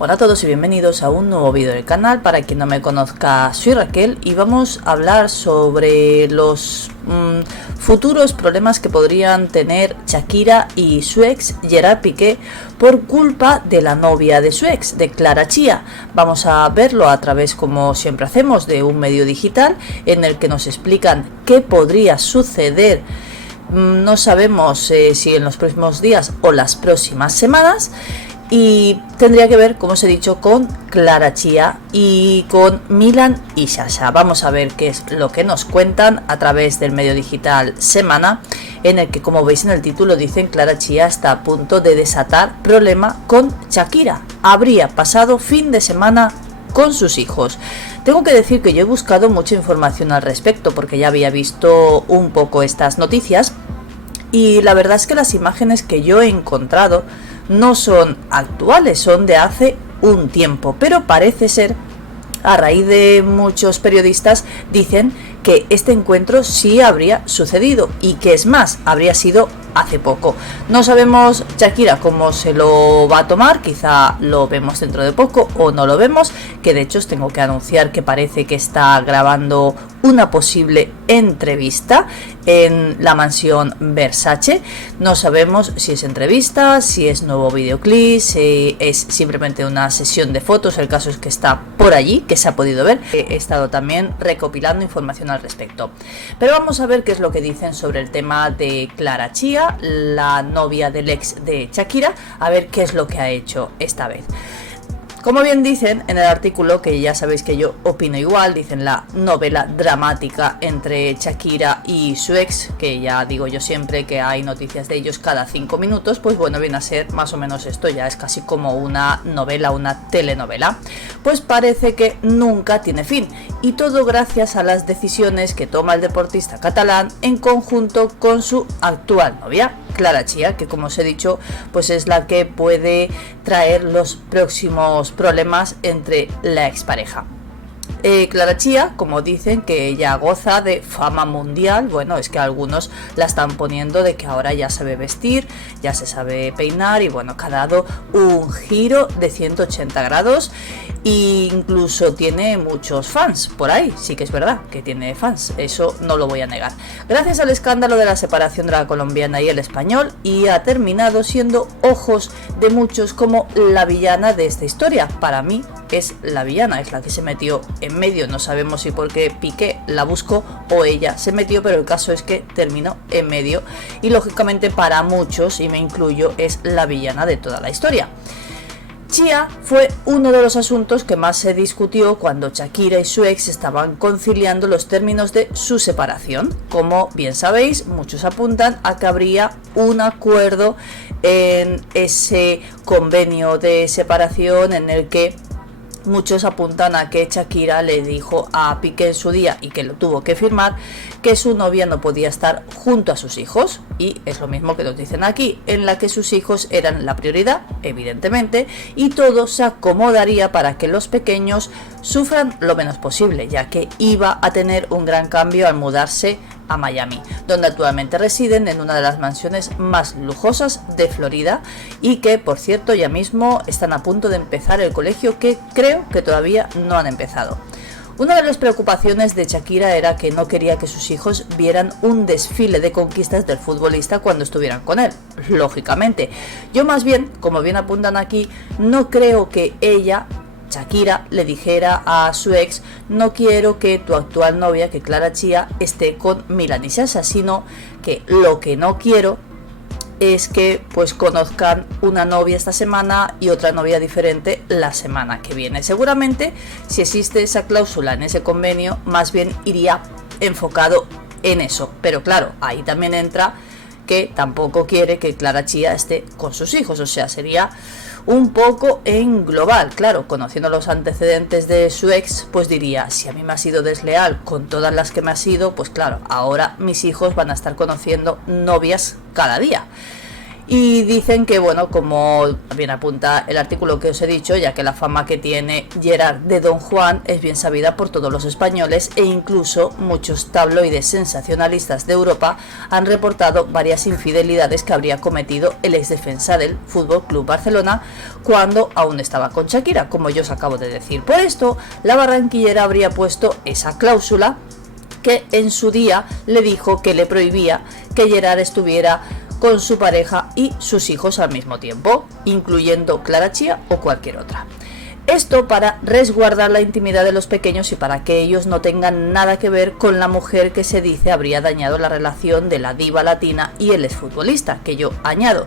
Hola a todos y bienvenidos a un nuevo vídeo del canal. Para quien no me conozca, soy Raquel y vamos a hablar sobre los futuros problemas que podrían tener Shakira y su ex Gerard Piqué por culpa de la novia de su ex, de Clara Chia. Vamos a verlo a través, como siempre hacemos, de un medio digital en el que nos explican qué podría suceder. No sabemos si en los próximos días o las próximas semanas. Y tendría que ver, como os he dicho, con Clara Chia y con Milan y Sasha. Vamos a ver qué es lo que nos cuentan a través del medio digital Semana, en el que, como veis en el título, dicen Clara Chia está a punto de desatar problema con Shakira. Habría pasado fin de semana con sus hijos. Tengo que decir que yo he buscado mucha información al respecto porque ya había visto un poco estas noticias y la verdad es que las imágenes que yo he encontrado no son actuales, son de hace un tiempo, pero parece ser, a raíz de muchos periodistas, dicen que este encuentro sí habría sucedido y que es más, habría sido hace poco. No sabemos Shakira cómo se lo va a tomar, quizá lo vemos dentro de poco o no lo vemos, que de hecho os tengo que anunciar que parece que está grabando una posible entrevista en la mansión Versace. No sabemos si es entrevista, si es nuevo videoclip, si es simplemente una sesión de fotos. El caso es que está por allí, que se ha podido ver. He estado también recopilando información al respecto. Pero vamos a ver qué es lo que dicen sobre el tema de Clara Chia, la novia del ex de Shakira, a ver qué es lo que ha hecho esta vez. Como bien dicen en el artículo, que ya sabéis que yo opino igual, dicen la novela dramática entre Shakira y su ex, que ya digo yo siempre que hay noticias de ellos cada 5 minutos, pues bueno, viene a ser más o menos esto, ya es casi como una novela, una telenovela. Pues parece que nunca tiene fin, y todo gracias a las decisiones que toma el deportista catalán en conjunto con su actual novia, Clara Chia, que como os he dicho, pues es la que puede traer los próximos problemas entre la expareja. Clara Chia, como dicen, que ella goza de fama mundial. Bueno, es que algunos la están poniendo de que ahora ya sabe vestir, ya se sabe peinar y bueno, que ha dado un giro de 180 grados e incluso tiene muchos fans por ahí. Sí que es verdad que tiene fans, eso no lo voy a negar. Gracias al escándalo de la separación de la colombiana y el español, y ha terminado siendo ojos de muchos como la villana de esta historia. Para mí es la villana, es la que se metió en medio. No sabemos si porque Piqué la buscó o ella se metió, pero el caso es que terminó en medio y lógicamente para muchos, y me incluyo, es la villana de toda la historia. Chia fue uno de los asuntos que más se discutió cuando Shakira y su ex estaban conciliando los términos de su separación. Como bien sabéis, muchos apuntan a que habría un acuerdo en ese convenio de separación en el que muchos apuntan a que Shakira le dijo a Piqué en su día, y que lo tuvo que firmar, que su novia no podía estar junto a sus hijos, y es lo mismo que nos dicen aquí, en la que sus hijos eran la prioridad, evidentemente, y todo se acomodaría para que los pequeños sufran lo menos posible, ya que iba a tener un gran cambio al mudarse a Miami, donde actualmente residen en una de las mansiones más lujosas de Florida, y que, por cierto, ya mismo están a punto de empezar el colegio, que creo que todavía no han empezado. Una de las preocupaciones de Shakira era que no quería que sus hijos vieran un desfile de conquistas del futbolista cuando estuvieran con él, lógicamente. Yo más bien, como bien apuntan aquí, no creo que ella, Shakira, le dijera a su ex: no quiero que tu actual novia, que Clara Chia, esté con Milan y Sasha, sino que lo que no quiero es que pues conozcan una novia esta semana y otra novia diferente la semana que viene. Seguramente, si existe esa cláusula en ese convenio, más bien iría enfocado en eso, pero claro, ahí también entra que tampoco quiere que Clara Chia esté con sus hijos, o sea, sería un poco en global. Claro, conociendo los antecedentes de su ex, pues diría: si a mí me ha sido desleal con todas las que me ha sido, pues claro, ahora mis hijos van a estar conociendo novias cada día. Y dicen que, bueno, como bien apunta el artículo que os he dicho, ya que la fama que tiene Gerard de Don Juan es bien sabida por todos los españoles, e incluso muchos tabloides sensacionalistas de Europa han reportado varias infidelidades que habría cometido el exdefensa del Fútbol Club Barcelona cuando aún estaba con Shakira, como yo os acabo de decir. Por esto, la barranquillera habría puesto esa cláusula que en su día le dijo que le prohibía que Gerard estuviera con su pareja y sus hijos al mismo tiempo, incluyendo Clara Chía o cualquier otra. Esto para resguardar la intimidad de los pequeños y para que ellos no tengan nada que ver con la mujer que se dice habría dañado la relación de la diva latina y el exfutbolista, que yo añado,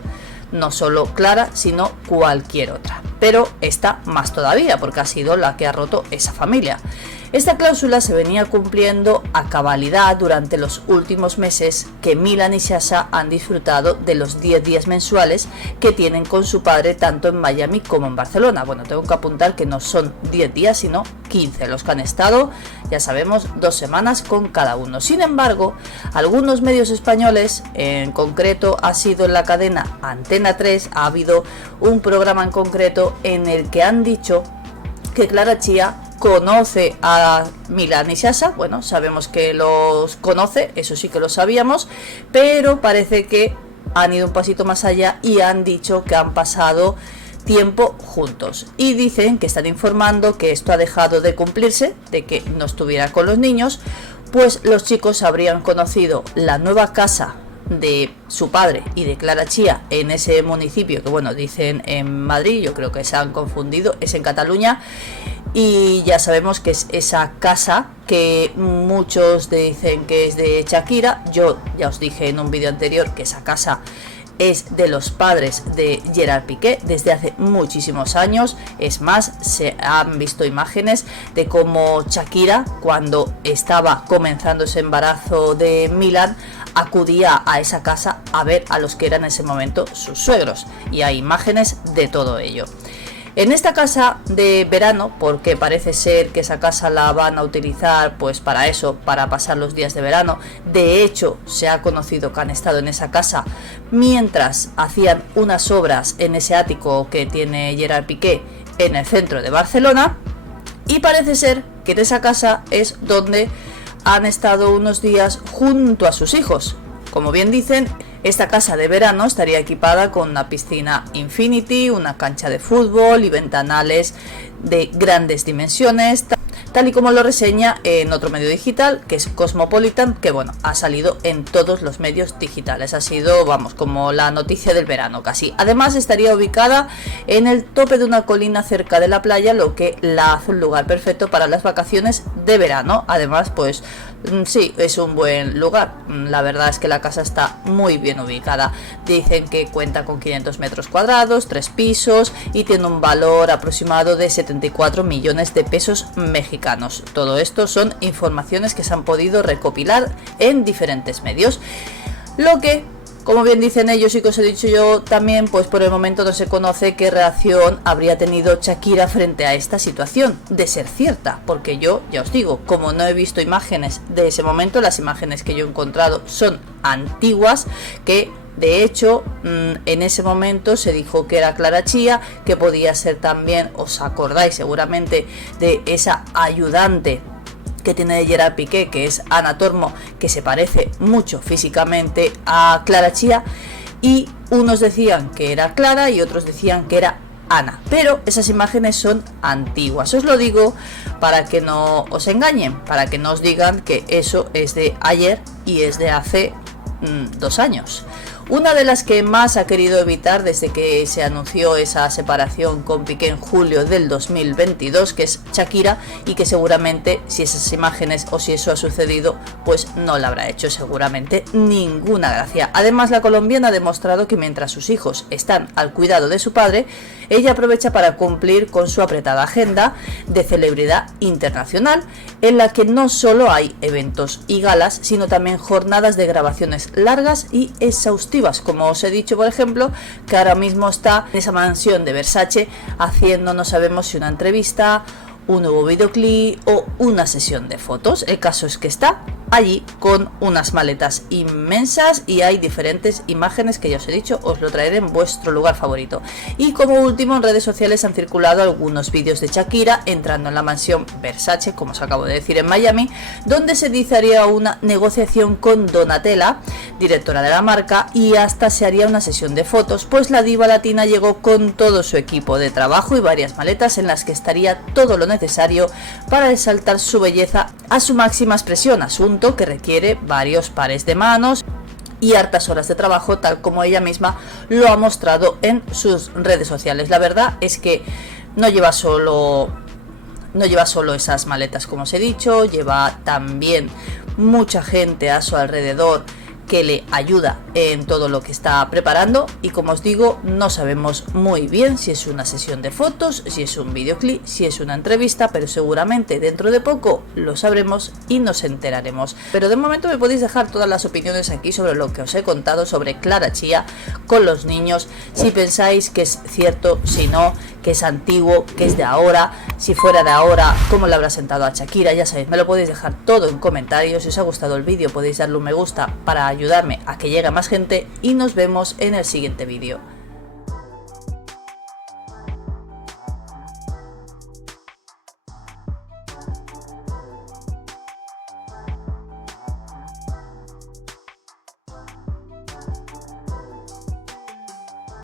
no solo Clara, sino cualquier otra. Pero esta más todavía, porque ha sido la que ha roto esa familia. Esta cláusula se venía cumpliendo a cabalidad durante los últimos meses que Milan y Sasha han disfrutado de los 10 días mensuales que tienen con su padre tanto en Miami como en Barcelona. Bueno, tengo que apuntar que no son 10 días sino 15 los que han estado, ya sabemos, 2 semanas con cada uno. Sin embargo, algunos medios españoles, en concreto ha sido en la cadena Antena 3, ha habido un programa en concreto en el que han dicho que Clara Chía conoce a Milan y Sasha. Bueno, sabemos que los conoce, eso sí que lo sabíamos, pero parece que han ido un pasito más allá y han dicho que han pasado tiempo juntos, y dicen que están informando que esto ha dejado de cumplirse, de que no estuviera con los niños, pues los chicos habrían conocido la nueva casa de su padre y de Clara Chía en ese municipio que, bueno, dicen en Madrid, yo creo que se han confundido, es en Cataluña, y ya sabemos que es esa casa que muchos dicen que es de Shakira. Yo ya os dije en un vídeo anterior que esa casa es de los padres de Gerard Piqué desde hace muchísimos años. Es más, se han visto imágenes de cómo Shakira, cuando estaba comenzando ese embarazo de Milan, acudía a esa casa a ver a los que eran en ese momento sus suegros, y hay imágenes de todo ello. En esta casa de verano, porque parece ser que esa casa la van a utilizar pues para eso, para pasar los días de verano. De hecho, se ha conocido que han estado en esa casa mientras hacían unas obras en ese ático que tiene Gerard Piqué en el centro de Barcelona, y parece ser que en esa casa es donde han estado unos días junto a sus hijos. Como bien dicen, esta casa de verano estaría equipada con una piscina infinity, una cancha de fútbol y ventanales de grandes dimensiones, tal y como lo reseña en otro medio digital, que es Cosmopolitan, que, bueno, ha salido en todos los medios digitales. Ha sido, vamos, como la noticia del verano casi. Además, estaría ubicada en el tope de una colina cerca de la playa, lo que la hace un lugar perfecto para las vacaciones de verano. Además, pues sí, es un buen lugar. La verdad es que la casa está muy bien ubicada. Dicen que cuenta con 500 metros cuadrados, 3 pisos, y tiene un valor aproximado de 74 millones de pesos mexicanos. Todo esto son informaciones que se han podido recopilar en diferentes medios. Lo que, como bien dicen ellos y que os he dicho yo también, pues por el momento no se conoce qué reacción habría tenido Shakira frente a esta situación, de ser cierta, porque yo, ya os digo, como no he visto imágenes de ese momento, las imágenes que yo he encontrado son antiguas, que de hecho en ese momento se dijo que era Clara Chía, que podía ser también, os acordáis seguramente de esa ayudante que tiene de Gerard Piqué, que es Ana Tormo, que se parece mucho físicamente a Clara Chía, y unos decían que era Clara y otros decían que era Ana, pero esas imágenes son antiguas. Os lo digo para que no os engañen, para que no os digan que eso es de ayer y es de hace 2 años. Una de las que más ha querido evitar desde que se anunció esa separación con Piqué en julio del 2022, que es Shakira, y que seguramente, si esas imágenes o si eso ha sucedido, pues no le habrá hecho seguramente ninguna gracia. Además, la colombiana ha demostrado que mientras sus hijos están al cuidado de su padre, ella aprovecha para cumplir con su apretada agenda de celebridad internacional, en la que no solo hay eventos y galas, sino también jornadas de grabaciones largas y exhaustivas, como os he dicho, por ejemplo, que ahora mismo está en esa mansión de Versace haciendo, no sabemos si una entrevista, un nuevo videoclip o una sesión de fotos. El caso es que está allí con unas maletas inmensas y hay diferentes imágenes que ya os he dicho, os lo traeré en vuestro lugar favorito. Y como último, en redes sociales han circulado algunos vídeos de Shakira entrando en la mansión Versace, como os acabo de decir, en Miami, donde se dice haría una negociación con Donatella, directora de la marca, y hasta se haría una sesión de fotos, pues la diva latina llegó con todo su equipo de trabajo y varias maletas en las que estaría todo lo necesario para resaltar su belleza a su máxima expresión, asunto que requiere varios pares de manos y hartas horas de trabajo, tal como ella misma lo ha mostrado en sus redes sociales. La verdad es que no lleva solo esas maletas, como os he dicho, lleva también mucha gente a su alrededor que le ayuda en todo lo que está preparando, y como os digo, no sabemos muy bien si es una sesión de fotos, si es un videoclip, si es una entrevista, pero seguramente dentro de poco lo sabremos y nos enteraremos. Pero de momento me podéis dejar todas las opiniones aquí sobre lo que os he contado sobre Clara Chía con los niños, si pensáis que es cierto, si no, que es antiguo, que es de ahora, si fuera de ahora, cómo le habrá sentado a Shakira. Ya sabéis, me lo podéis dejar todo en comentarios. Si os ha gustado el vídeo podéis darle un me gusta para ayudarme a que llegue a más gente, y nos vemos en el siguiente vídeo.